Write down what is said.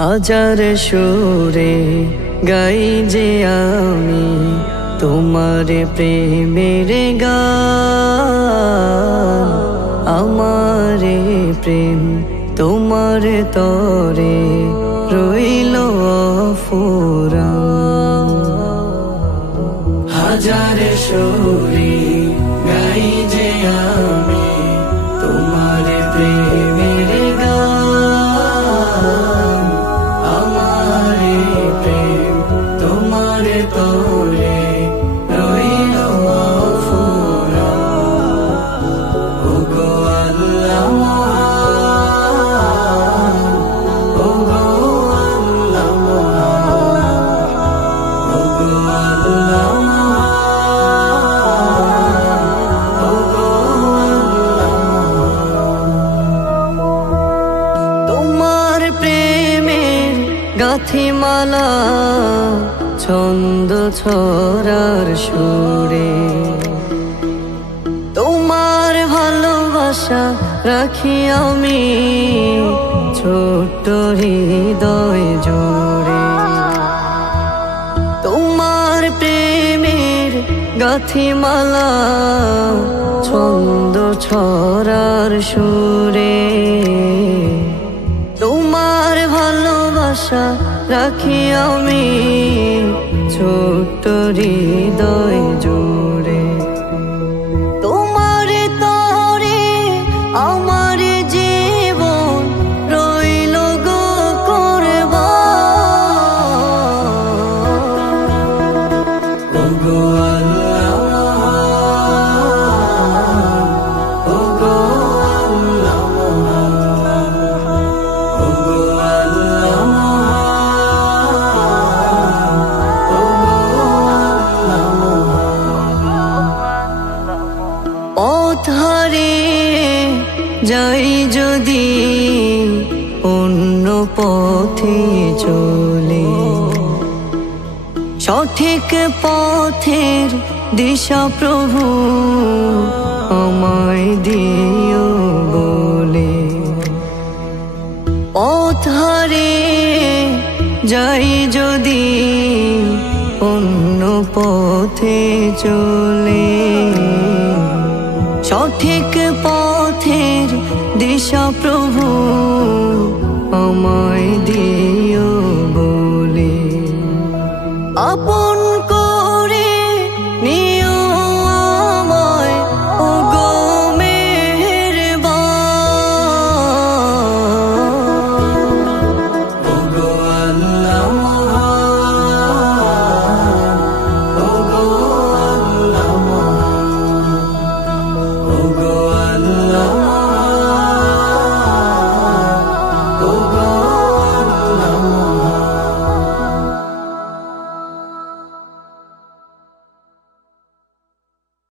হাজার সুরে গাই যে আমি তোমার প্রেমের গান। আমার প্রেম তোমার তরে রইল অফুরান। হাজার সুরে গাই যে আমি তোমার প্রেমের গান। আমার প্রেম তোমার তরে রইল অফুরান। ওগো আল্লাহ মহান, ওগো আল্লাহ মহান, ওগো আল্লাহ মহান, ওগো আল্লাহ মহান। তোমার প্রেমের গাথিমালা ছন্দ ছড়ার সুরে, তোমার ভালোবাসা রাখি আমি ছোট্ট হৃদয় জুড়ে। তোমার প্রেমের গাথিমালা ছন্দ ছড়ার সুরে, তোমার ভালোবাসা রাখি আমি ছোট্ট হৃদয় জুড়ে। তোমার তরে আমার জীবন রইল গো কুরবান। ওগো আল্লাহ মহান, ওগো আল্লাহ মহান, ওগো আল্লাহ মহান, ওগো আল্লাহ মহান। পথ হারিয়ে যাই যদি অন্য পথে চলে, সঠিক পথের দিশা প্রভু আমায় দিও বলে। পথ হারিয়ে যাই যদি অন্য পথে চলে, সঠিক পথের দিশা প্রভু আমায় দিও বলে। আপন